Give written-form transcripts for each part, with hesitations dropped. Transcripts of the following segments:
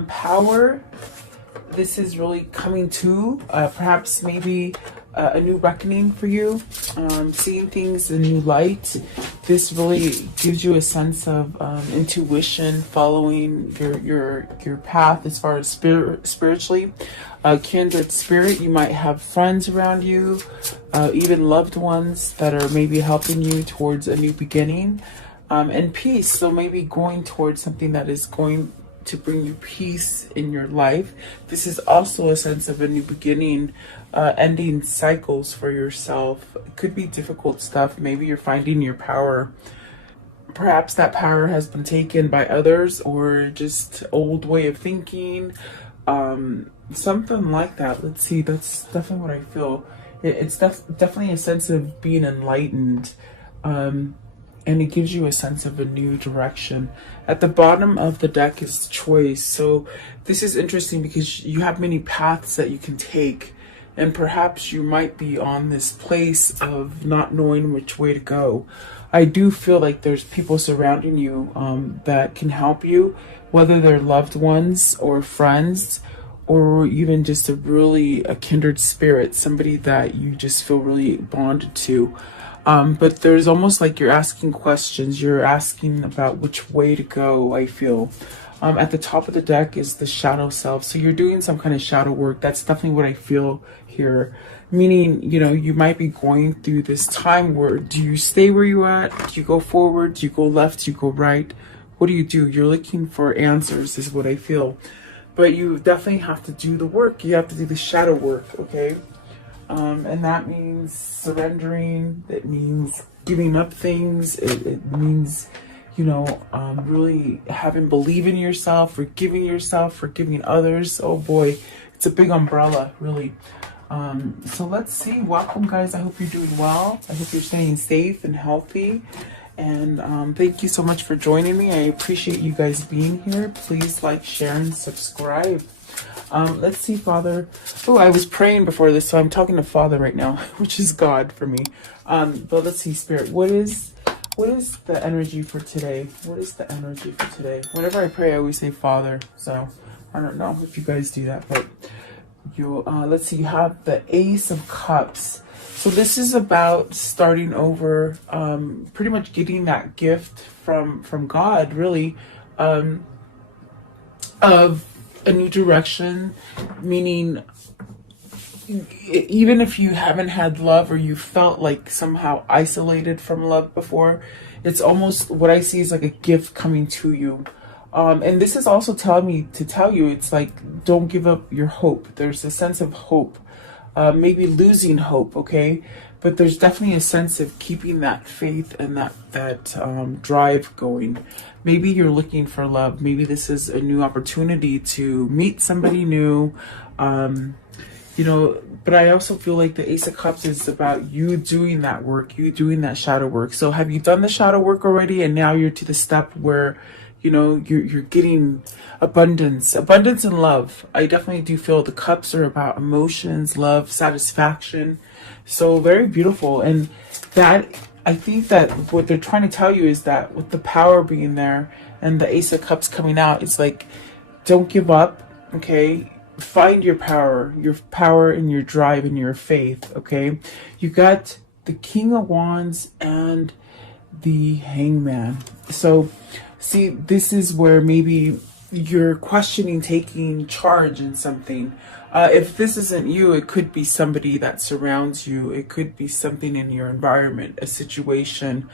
Power, this is really coming to perhaps maybe a new reckoning for you, seeing things in new light. This really gives you a sense of intuition, following your path as far as spiritually. Kindred spirit, you might have friends around you, even loved ones that are maybe helping you towards a new beginning, and peace. So maybe going towards something that is going to bring you peace in your life. This is also a sense of a new beginning, ending cycles for yourself. It could be difficult stuff. Maybe you're finding your power. Perhaps that power has been taken by others, or just old way of thinking, something like that. Let's see, that's definitely what I feel. It's definitely a sense of being enlightened, and it gives you a sense of a new direction. At the bottom of the deck is choice. So this is interesting because you have many paths that you can take, and perhaps you might be on this place of not knowing which way to go. I do feel like there's people surrounding you that can help you, whether they're loved ones or friends, or even just a kindred spirit, somebody that you just feel really bonded to. But there's almost like you're asking questions. You're asking about which way to go, I feel. At the top of the deck is the shadow self. So you're doing some kind of shadow work. That's definitely what I feel here. Meaning, you know, you might be going through this time where, do you stay where you're at? Do you go forward? Do you go left? Do you go right? What do? You're looking for answers, is what I feel. But you definitely have to do the work. You have to do the shadow work, okay? And that means surrendering. It means giving up things. It means, you know, really believe in yourself, forgiving others. Oh boy, it's a big umbrella, really. So let's see. Welcome, guys. I hope you're doing well. I hope you're staying safe and healthy. And thank you so much for joining me. I appreciate you guys being here. Please like, share, and subscribe. Let's see, Father. Oh, I was praying before this, so I'm talking to Father right now, which is God for me. But let's see, Spirit. What is the energy for today? What is the energy for today? Whenever I pray, I always say Father. So I don't know if you guys do that, but let's see. You have the Ace of Cups. So this is about starting over, pretty much getting that gift from God, really, of a new direction, meaning even if you haven't had love, or you felt like somehow isolated from love before, it's almost what I see is like a gift coming to you. And this is also telling me to tell you, it's like, don't give up your hope. There's a sense of hope, maybe losing hope, okay? But there's definitely a sense of keeping that faith and that drive going. Maybe you're looking for love. Maybe this is a new opportunity to meet somebody new. You know, but I also feel like the Ace of Cups is about you doing that work, you doing that shadow work. So have you done the shadow work already? And now you're to the step where, you know, you're getting abundance and love. I definitely do feel the cups are about emotions, love, satisfaction. So very beautiful. And that, I think that what they're trying to tell you is that with the power being there and the Ace of Cups coming out, it's like, don't give up, okay? Find your power and your drive and your faith, okay? You got the King of Wands and the Hangman. So see, this is where maybe you're questioning taking charge in something. If this isn't you, it could be somebody that surrounds you. It could be something in your environment, a situation,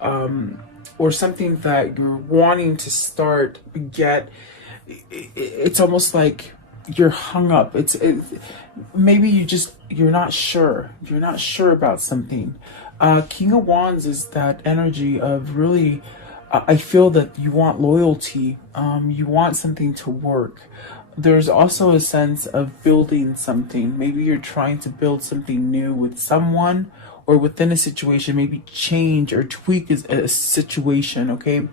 or something that you're wanting to start, yet it's almost like you're hung up. Maybe you're not sure. You're not sure about something. King of Wands is that energy of really, I feel that you want loyalty. You want something to work. There's also a sense of building something. Maybe you're trying to build something new with someone or within a situation, maybe change or tweak a situation, okay?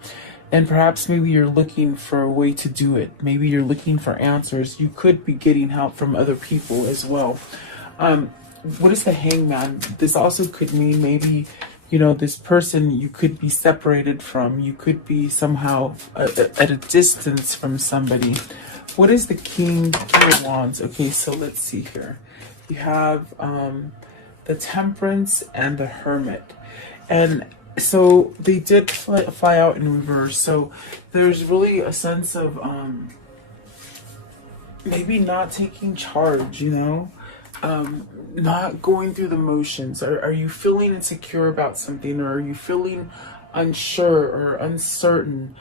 And perhaps maybe you're looking for a way to do it. Maybe you're looking for answers. You could be getting help from other people as well. What is the Hangman? This also could mean maybe, you know, this person you could be separated from. You could be somehow at a distance from somebody. What is the King of Wands? Okay, so let's see here. You have the Temperance and the Hermit. And so they did fly out in reverse. So there's really a sense of maybe not taking charge, you know? Not going through the motions. Are you feeling insecure about something, or are you feeling unsure or uncertain?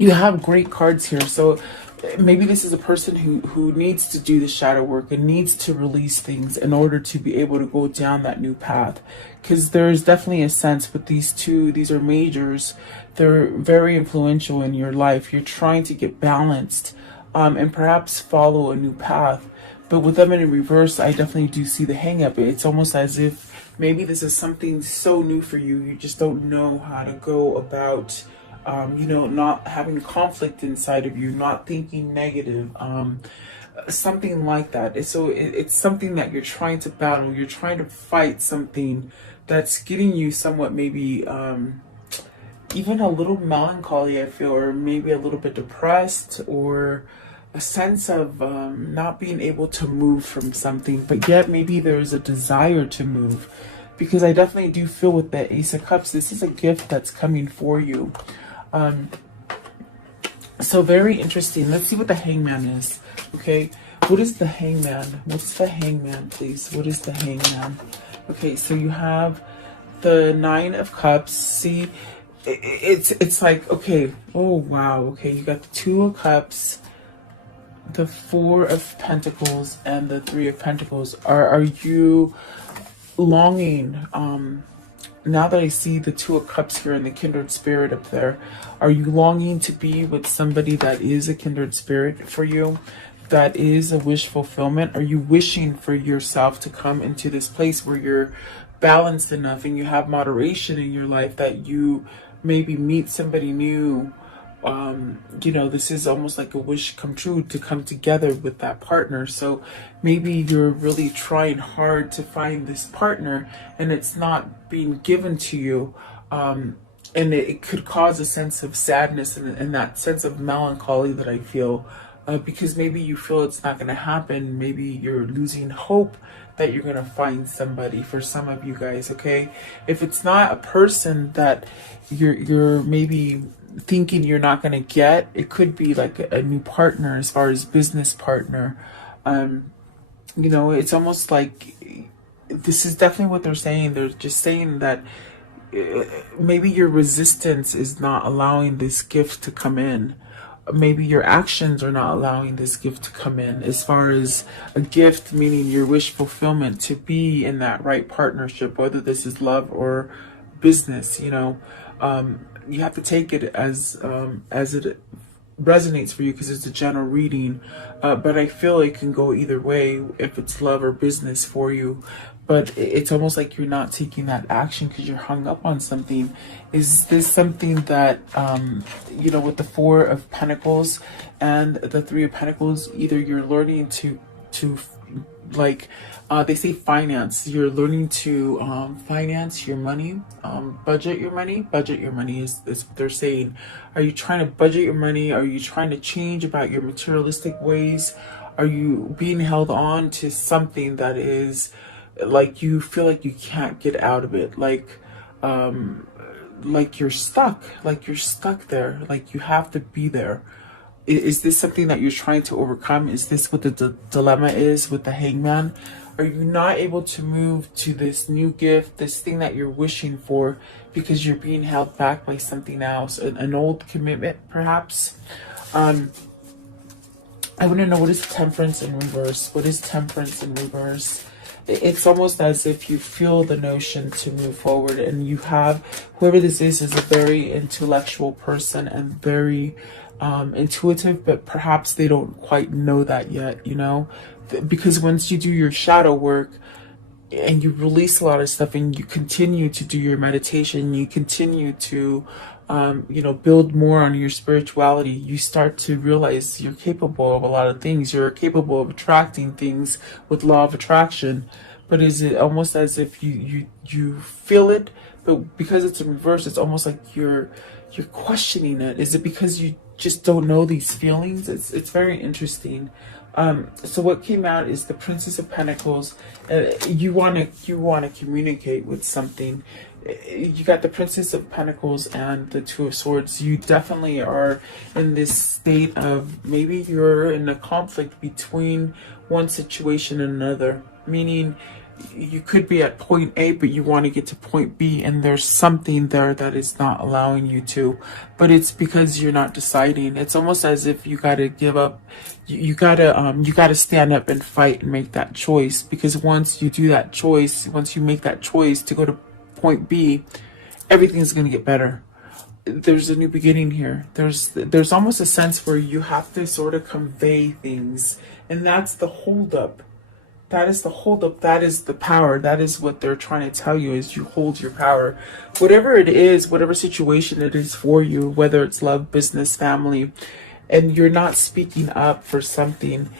You have great cards here. So maybe this is a person who needs to do the shadow work and needs to release things in order to be able to go down that new path. Because there's definitely a sense with these two, these are majors. They're very influential in your life. You're trying to get balanced and perhaps follow a new path. But with them in reverse, I definitely do see the hang up. It's almost as if maybe this is something so new for you. You just don't know how to go about, you know, not having conflict inside of you, not thinking negative, something like that. So it's something that you're trying to battle. You're trying to fight something that's getting you somewhat maybe even a little melancholy, I feel, or maybe a little bit depressed, or a sense of not being able to move from something, but yet maybe there's a desire to move. Because I definitely do feel with the Ace of Cups, this is a gift that's coming for you. So very interesting. Let's see what the Hangman is. Okay, what is the Hangman? What's the Hangman, please? What is the Hangman? Okay, so you have the Nine of Cups. See, it's like, okay, oh wow, okay, you got the Two of Cups, the Four of Pentacles, and the Three of Pentacles. Are you longing, now that I see the Two of Cups here and the kindred spirit up there, are you longing to be with somebody that is a kindred spirit for you, that is a wish fulfillment? Are you wishing for yourself to come into this place where you're balanced enough and you have moderation in your life, that you maybe meet somebody new? You know, this is almost like a wish come true to come together with that partner. So maybe you're really trying hard to find this partner and it's not being given to you. And it could cause a sense of sadness and that sense of melancholy that I feel, because maybe you feel it's not going to happen. Maybe you're losing hope that you're going to find somebody, for some of you guys. Okay, if it's not a person that you're maybe thinking you're not going to get, it could be like a new partner, as far as business partner. You know, it's almost like this is definitely what they're saying. They're just saying that maybe your resistance is not allowing this gift to come in. Maybe your actions are not allowing this gift to come in, as far as a gift, meaning your wish fulfillment to be in that right partnership, whether this is love or business. You know, you have to take it as it resonates for you, because it's a general reading, but I feel it can go either way if it's love or business for you. But it's almost like you're not taking that action because you're hung up on something. Is this something that, you know, with the Four of Pentacles and the Three of Pentacles, either you're learning to like, they say finance. You're learning to finance your money, budget your money is what they're saying. Are you trying to budget your money? Are you trying to change about your materialistic ways? Are you being held on to something that is like you feel like you can't get out of it, like you're stuck there, like you have to be there? Is this something that you're trying to overcome? Is this what the dilemma is with the Hangman? Are you not able to move to this new gift, this thing that you're wishing for, because you're being held back by something else, an old commitment perhaps? I want to know, what is Temperance in reverse? What is Temperance in reverse? It's almost as if you feel the notion to move forward, and you have, whoever this is a very intellectual person and very intuitive, but perhaps they don't quite know that yet, you know, because once you do your shadow work and you release a lot of stuff and you continue to do your meditation, you continue to you know, build more on your spirituality, you start to realize you're capable of a lot of things. You're capable of attracting things with law of attraction. But is it almost as if you feel it, but because it's in reverse, it's almost like you're questioning it? Is it because just don't know these feelings. It's very interesting. So what came out is the Princess of Pentacles. You wanna communicate with something. You got the Princess of Pentacles and the Two of Swords. You definitely are in this state of, maybe you're in a conflict between one situation and another, meaning you could be at point A, but you want to get to point B, and there's something there that is not allowing you to, but it's because you're not deciding. It's almost as if you got to give up. You gotta stand up and fight and make that choice, because once you do that choice, once you make that choice to go to point B, everything's going to get better. There's a new beginning here. There's almost a sense where you have to sort of convey things, and that's the holdup. That is the holdup. That is the power. That is what they're trying to tell you, is you hold your power. Whatever it is, whatever situation it is for you, whether it's love, business, family, and you're not speaking up for something,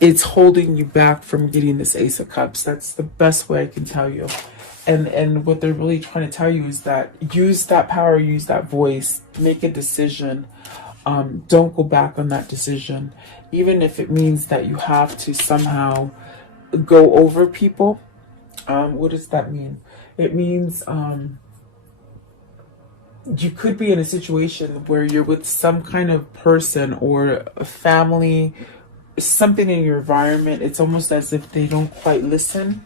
it's holding you back from getting this Ace of Cups. That's the best way I can tell you. And what they're really trying to tell you is that use that power, use that voice, make a decision. Don't go back on that decision, even if it means that you have to somehow go over people. What does that mean? It means you could be in a situation where you're with some kind of person or a family, something in your environment. It's almost as if they don't quite listen.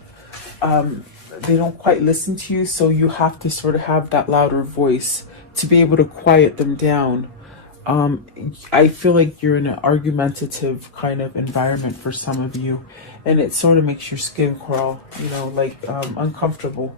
They don't quite listen to you, so you have to sort of have that louder voice to be able to quiet them down. I feel like you're in an argumentative kind of environment for some of you, and it sort of makes your skin crawl, you know, like uncomfortable.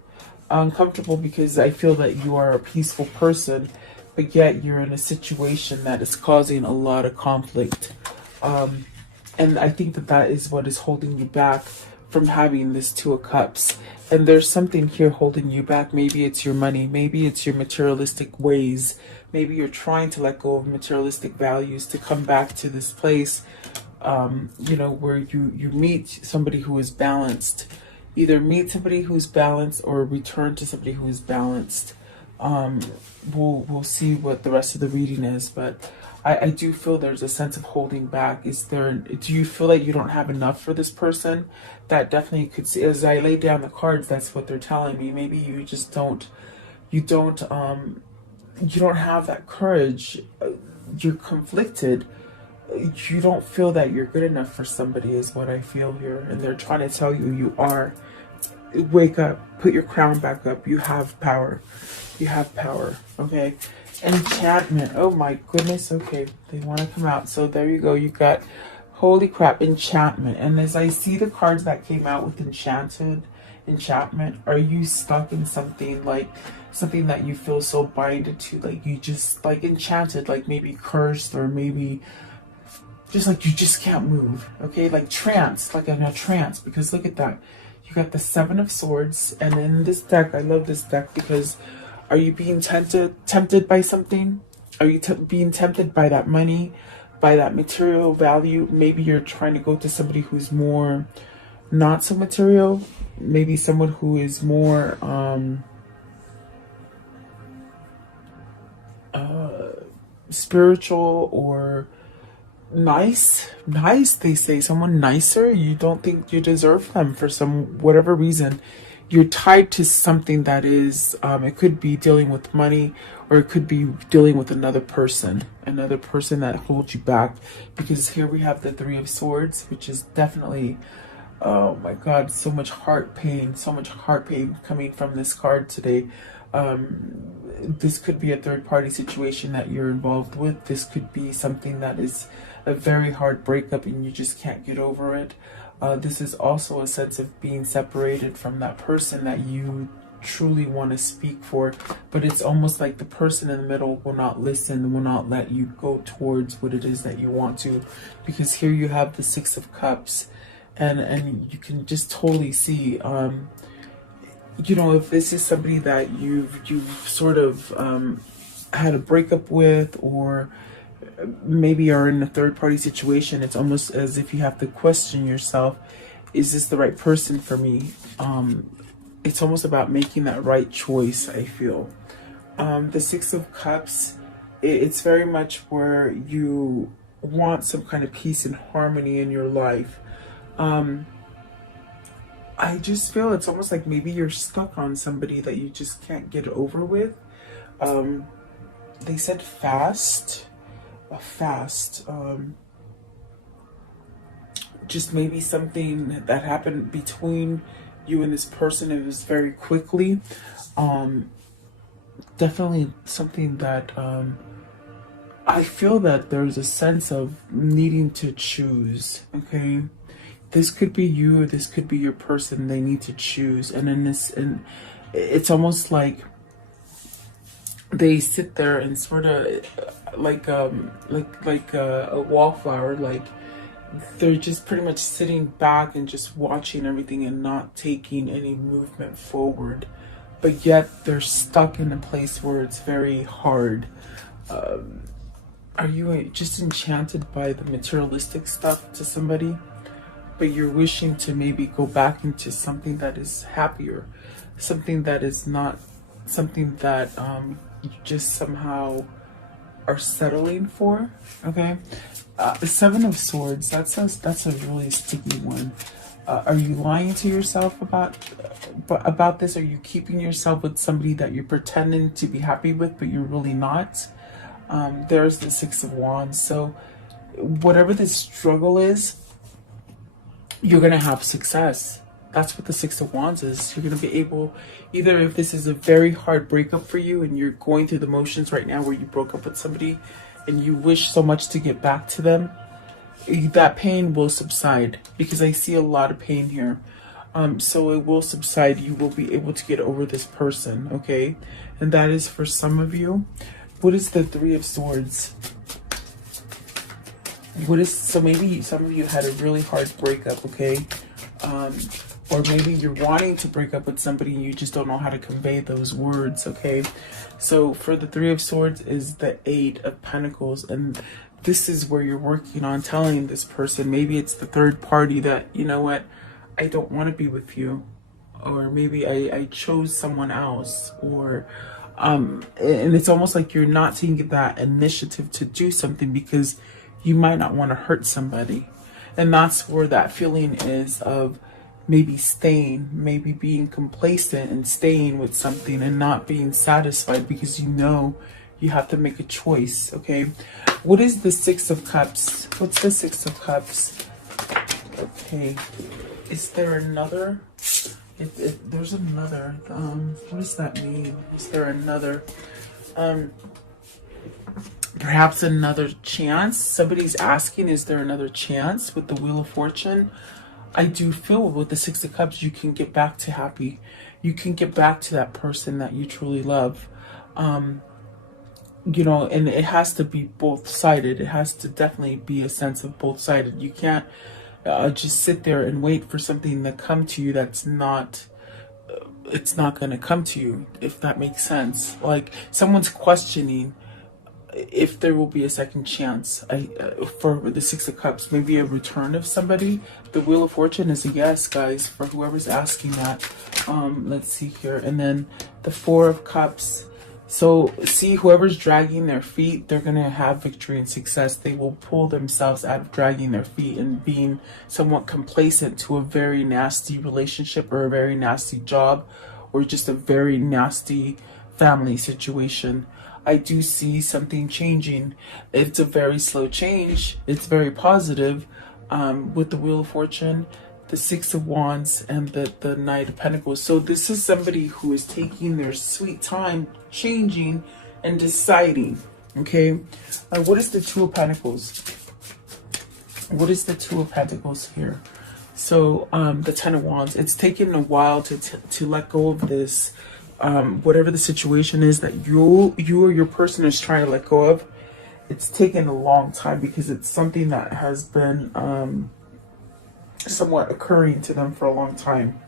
Uncomfortable because I feel that you are a peaceful person, but yet you're in a situation that is causing a lot of conflict. And I think that that is what is holding you back from having this Two of Cups. And there's something here holding you back. Maybe it's your money. Maybe it's your materialistic ways. Maybe you're trying to let go of materialistic values to come back to this place, you know, where you meet somebody who is balanced. Either meet somebody who's balanced or return to somebody who is balanced. We'll see what the rest of the reading is, but I do feel there's a sense of holding back. Do you feel like you don't have enough for this person? That definitely could see, as I lay down the cards, that's what they're telling me. Maybe you just you don't have that courage. You're conflicted. You don't feel that you're good enough for somebody, is what I feel here. And they're trying to tell you, you are. Wake up, put your crown back up. You have power. You have power. Okay. Enchantment. Oh my goodness. Okay, they want to come out. So there you go. You got, holy crap, enchantment. And as I see the cards that came out with enchantment, are you stuck in something, like something that you feel so binded to, like you just like enchanted, like maybe cursed, or maybe just like you just can't move? Okay, like trance, like in a trance. Because look at that. You got the Seven of Swords, and in this deck, I love this deck because are you being tempted by something? Are you being tempted by that money, by that material value? Maybe you're trying to go to somebody who's more not so material. Maybe someone who is more spiritual or nice, they say. Someone nicer. You don't think you deserve them for some whatever reason. You're tied to something that is it could be dealing with money, or it could be dealing with another person that holds you back. Because here we have the Three of Swords, which is definitely, oh my god, so much heart pain coming from this card today. This could be a third-party situation that you're involved with. This could be something that is a very hard breakup and you just can't get over it. This is also a sense of being separated from that person that you truly want to speak for, but it's almost like the person in the middle will not listen, will not let you go towards what it is that you want to. Because here you have the Six of Cups, and you can just totally see, you know, if this is somebody that you've sort of had a breakup with, or maybe are in a third-party situation, it's almost as if you have to question yourself, is this the right person for me? It's almost about making that right choice, I feel. The Six of Cups It's very much where you want some kind of peace and harmony in your life. I just feel it's almost like maybe you're stuck on somebody that you just can't get over with. They said fast, just maybe something that happened between you and this person. It was very quickly. Definitely something that I feel that there's a sense of needing to choose. Okay, this could be you, or this could be your person. They need to choose, and in this, and it's almost like they sit there and sort of like a wallflower, like they're just pretty much sitting back and just watching everything and not taking any movement forward, but yet they're stuck in a place where it's very hard. Are you just enchanted by the materialistic stuff to somebody, but you're wishing to maybe go back into something that is happier, something that is not something that you just somehow are settling for? Okay, the Seven of Swords, that's a really sticky one. Are you lying to yourself about this? Are you keeping yourself with somebody that you're pretending to be happy with, but you're really not? There's the Six of Wands. So whatever this struggle is, you're gonna have success. That's what the Six of Wands is. You're gonna be able, either if this is a very hard breakup for you and you're going through the motions right now where you broke up with somebody and you wish so much to get back to them, that pain will subside, because I see a lot of pain here. So it will subside. You will be able to get over this person, okay? And that is for some of you. What is the Three of Swords? So maybe some of you had a really hard breakup, okay? Or maybe you're wanting to break up with somebody and you just don't know how to convey those words, okay? So for the Three of Swords is the Eight of Pentacles, and this is where you're working on telling this person, maybe it's the third party, that, you know what, I don't want to be with you, or maybe I chose someone else, or and it's almost like you're not taking that initiative to do something because you might not want to hurt somebody. And that's where that feeling is of maybe staying, maybe being complacent and staying with something and not being satisfied because you know you have to make a choice, okay? What is the Six of Cups? What's the Six of Cups? Okay, is there another? There's another. What does that mean? Is there another? Perhaps another chance. Somebody's asking, is there another chance with the Wheel of Fortune? I do feel with the Six of Cups, you can get back to happy. You can get back to that person that you truly love. You know, and it has to be both-sided. It has to definitely be a sense of both-sided. You can't just sit there and wait for something to come to you that's not, it's not going to come to you, if that makes sense. Like, someone's questioning if there will be a second chance. For the Six of Cups, maybe a return of somebody. The Wheel of Fortune is a yes, guys, for whoever's asking that. Let's see here. And then the Four of Cups. So see, whoever's dragging their feet, they're going to have victory and success. They will pull themselves out of dragging their feet and being somewhat complacent to a very nasty relationship or a very nasty job or just a very nasty family situation. I do see something changing. It's a very slow change. It's very positive. With the Wheel of Fortune, the Six of Wands, and the Knight of Pentacles. So this is somebody who is taking their sweet time, changing and deciding. Okay, what is the Two of Pentacles? What is the Two of Pentacles here? So the Ten of Wands. It's taken a while to let go of this. Whatever the situation is that you or your person is trying to let go of, it's taken a long time because it's something that has been somewhat occurring to them for a long time.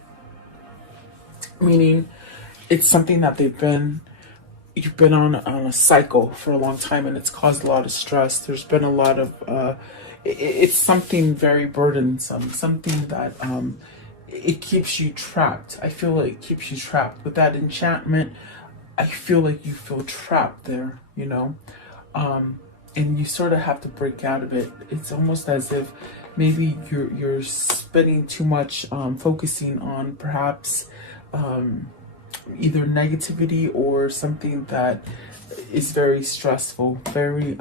Meaning, it's something that you've been on a cycle for a long time, and it's caused a lot of stress. There's been a lot of it's something very burdensome, something that it keeps you trapped. I feel like it keeps you trapped. With that enchantment, I feel like you feel trapped there, you know. And you sort of have to break out of it. It's almost as if maybe you're spending too much focusing on perhaps either negativity or something that is very stressful, very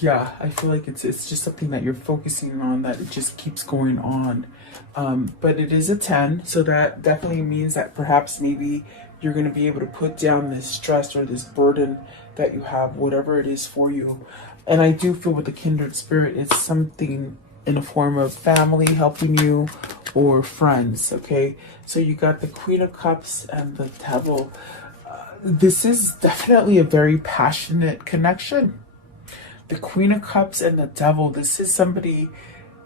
yeah, I feel like it's just something that you're focusing on, that it just keeps going on. But it is a 10, so that definitely means that perhaps maybe you're going to be able to put down this stress or this burden that you have, whatever it is for you. And I do feel with the kindred spirit, it's something in a form of family helping you or friends, okay? So you got the Queen of Cups and the Devil. This is definitely a very passionate connection. The Queen of Cups and the Devil, this is somebody,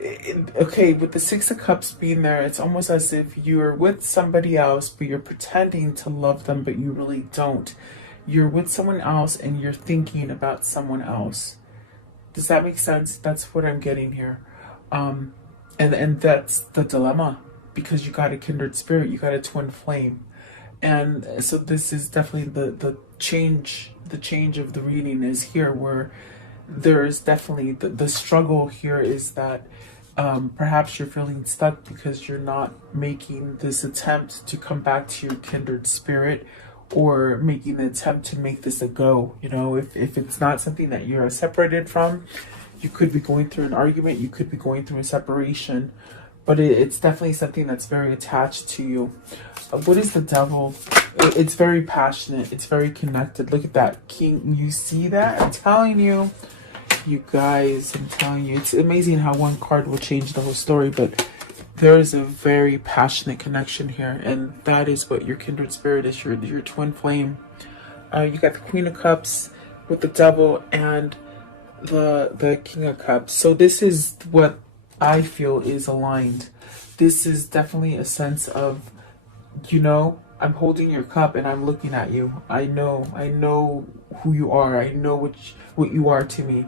okay, with the Six of Cups being there, it's almost as if you're with somebody else, but you're pretending to love them, but you really don't. You're with someone else and you're thinking about someone else. Does that make sense? That's what I'm getting here. And that's the dilemma, because you got a kindred spirit, you got a twin flame. And so this is definitely the change of the reading is here, where there is definitely the struggle here is that perhaps you're feeling stuck because you're not making this attempt to come back to your kindred spirit, or making the attempt to make this a go. You know, if it's not something that you're separated from, you could be going through an argument, you could be going through a separation, but it's definitely something that's very attached to you. What is the Devil? It's very passionate, it's very connected. Look at that King, you see that? I'm telling you, you guys, I'm telling you, it's amazing how one card will change the whole story. But there is a very passionate connection here, and that is what your kindred spirit is, your twin flame. You got the Queen of Cups with the Devil and the King of Cups. So this is what I feel is aligned. This is definitely a sense of, you know, I'm holding your cup and I'm looking at you. I know who you are. I know what you are to me.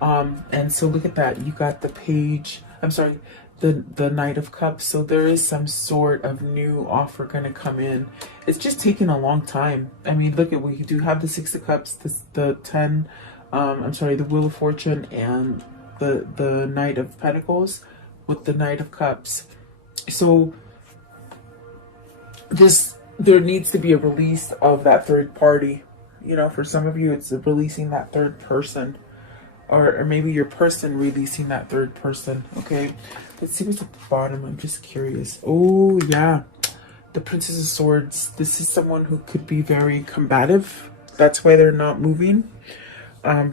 And so look at that. You got the page. I'm sorry, the Knight of Cups. So there is some sort of new offer going to come in. It's just taking a long time. I mean, look at, we do have the Six of Cups, the 10. I'm sorry, the Wheel of Fortune, and the Knight of Pentacles with the Knight of Cups. So there needs to be a release of that third party. You know, for some of you, it's releasing that third person, or maybe your person releasing that third person. Okay, let's see what's at the bottom. I'm just curious. Oh yeah, the Princess of Swords. This is someone who could be very combative. That's why they're not moving,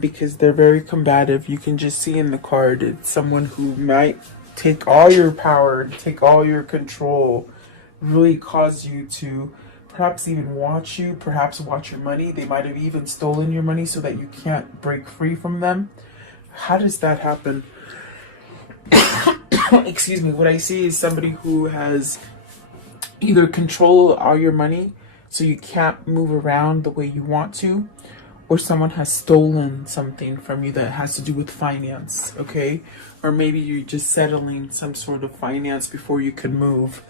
because they're very combative. You can just see in the card, it's someone who might take all your power, take all your control, really cause you to perhaps even watch you, perhaps watch your money. They might have even stolen your money so that you can't break free from them. How does that happen? Excuse me. What I see is somebody who has either control all your money so you can't move around the way you want to, or someone has stolen something from you that has to do with finance, okay? Or maybe you're just settling some sort of finance before you can move.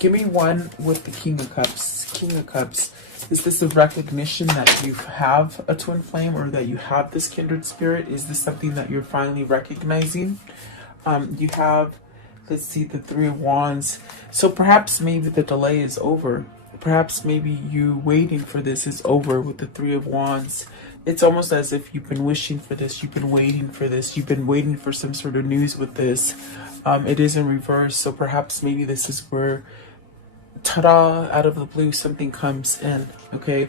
Give me one with the King of Cups. King of Cups. Is this a recognition that you have a twin flame, or that you have this kindred spirit? Is this something that you're finally recognizing? You have, let's see, the Three of Wands. So perhaps maybe the delay is over. Perhaps maybe you waiting for this is over with the Three of Wands. It's almost as if you've been wishing for this. You've been waiting for this. You've been waiting for some sort of news with this. It is in reverse. So perhaps maybe this is where, ta-da, out of the blue, something comes in. Okay.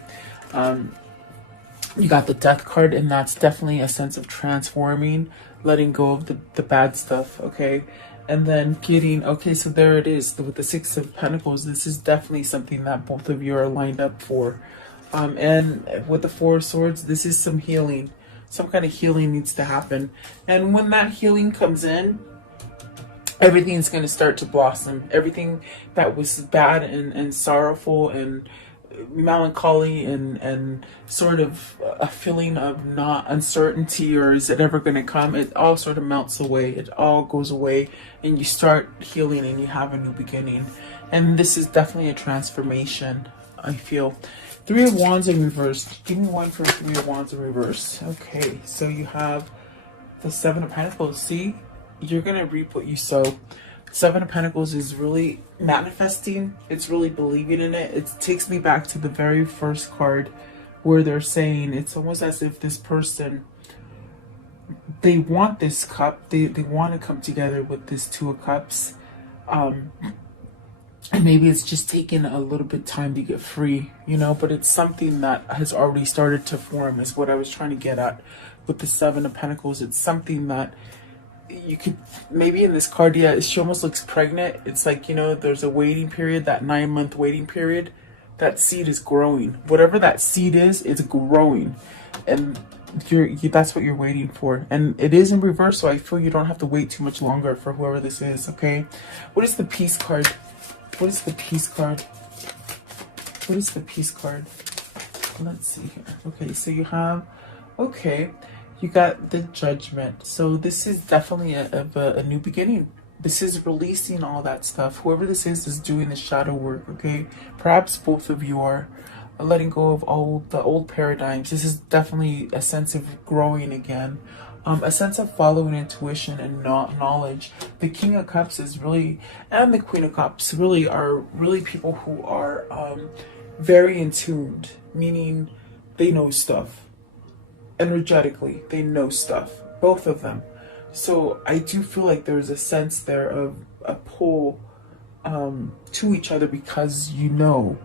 You got the Death card, and that's definitely a sense of transforming, letting go of the bad stuff. Okay. And then getting, okay, so there it is with the Six of Pentacles. This is definitely something that both of you are lined up for. And with the Four of Swords, this is some healing. Some kind of healing needs to happen. And when that healing comes in, everything's going to start to blossom. Everything that was bad and sorrowful and melancholy and sort of a feeling of not uncertainty, or is it ever going to come, it all sort of melts away. It all goes away, and you start healing and you have a new beginning. And this is definitely a transformation, I feel. Three of Wands in reverse. Give me one for Three of Wands in reverse. Okay, so you have the Seven of Pentacles. See, you're gonna reap what you sow. Seven of Pentacles is really manifesting. It's really believing in it. It takes me back to the very first card where they're saying it's almost as if this person, they want this cup. They want to come together with this Two of Cups. And maybe it's just taken a little bit time to get free, you know, but it's something that has already started to form is what I was trying to get at with the Seven of Pentacles. It's something that you could, maybe in this card, yeah, she almost looks pregnant. It's like, you know, there's a waiting period, that 9-month waiting period. That seed is growing. Whatever that seed is, it's growing. And that's what you're waiting for. And it is in reverse, so I feel you don't have to wait too much longer for whoever this is, okay? What is the Peace card? What is the Peace card? What is the Peace card? Let's see here. Okay, so you have, okay, you got the Judgment. So this is definitely a new beginning. This is releasing all that stuff. Whoever this is doing the shadow work, okay? Perhaps both of you are letting go of all the old paradigms. This is definitely a sense of growing again. A sense of following intuition and knowledge. The King of Cups is really, and the Queen of Cups really are really people who are very in tuned, meaning they know stuff. Energetically, they know stuff. Both of them. So I do feel like there's a sense there of a pull to each other because you know.